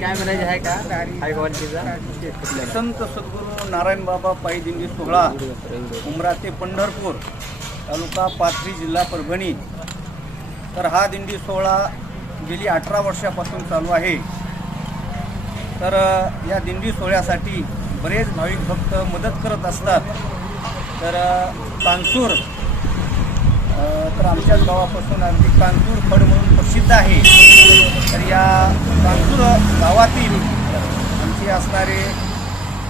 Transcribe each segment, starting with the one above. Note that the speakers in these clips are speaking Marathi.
काय म्हणायचे आहे का संत सद्गुरू नारायण बाबा पायी दिंडी सोहळा उमरा ते पंढरपूर तालुका पाथरी जिल्हा परभणी. तर हा दिंडी सोहळा गेली अठरा वर्षापासून चालू आहे. तर या दिंडी सोहळ्यासाठी बरेच भाविक भक्त मदत करत असतात. तर कानसूर कांसूर तर आमच्याच गावापासून अगदी कांसूर फड म्हणून प्रसिद्ध आहे. तर या कांसूर गावातील आमचे असणारे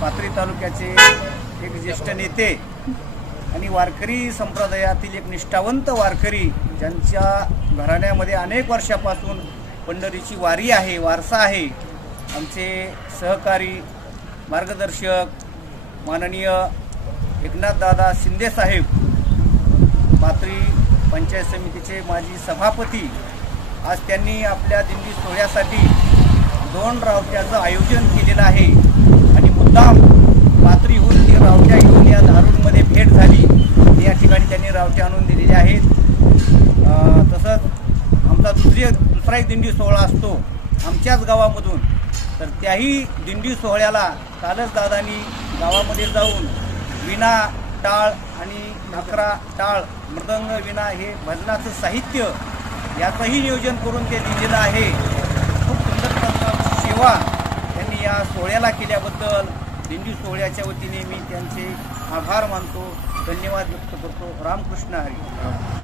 पाथरी तालुक्याचे एक ज्येष्ठ नेते आणि वारकरी संप्रदायातील एक निष्ठावंत वारकरी ज्यांच्या घराण्यामध्ये अनेक वर्षापासून पंढरीची वारी आहे वारसा आहे. आमचे सहकारी मार्गदर्शक माननीय एकनाथदादा शिंदेसाहेब पाथरी पंचायत समितीचे माजी सभापती आज त्यांनी आपल्या दिंडी सोहळ्यासाठी दोन रावट्याचं आयोजन केलेलं आहे. आणि मुद्दाम रात्रीहून ती रावट्या घेऊन या धारूरमध्ये भेट झाली. या ठिकाणी त्यांनी रावट्या आणून दिलेल्या आहेत. तसंच आमचा दुसरी दुसरा एक दिंडी सोहळा असतो आमच्याच गावामधून. तर त्याही दिंडी सोहळ्याला कालच दादांनी गावामध्ये जाऊन विना टाळ आणि नकरा टाळ मृदंग विना हे भजनाचं साहित्य याचंही नियोजन करून ते दिलेलं आहे. खूप सुंदर सेवा त्यांनी या सोहळ्याला केल्याबद्दल दिंडी सोहळ्याच्या वतीने मी त्यांचे आभार मानतो धन्यवाद व्यक्त करतो. रामकृष्ण हरी.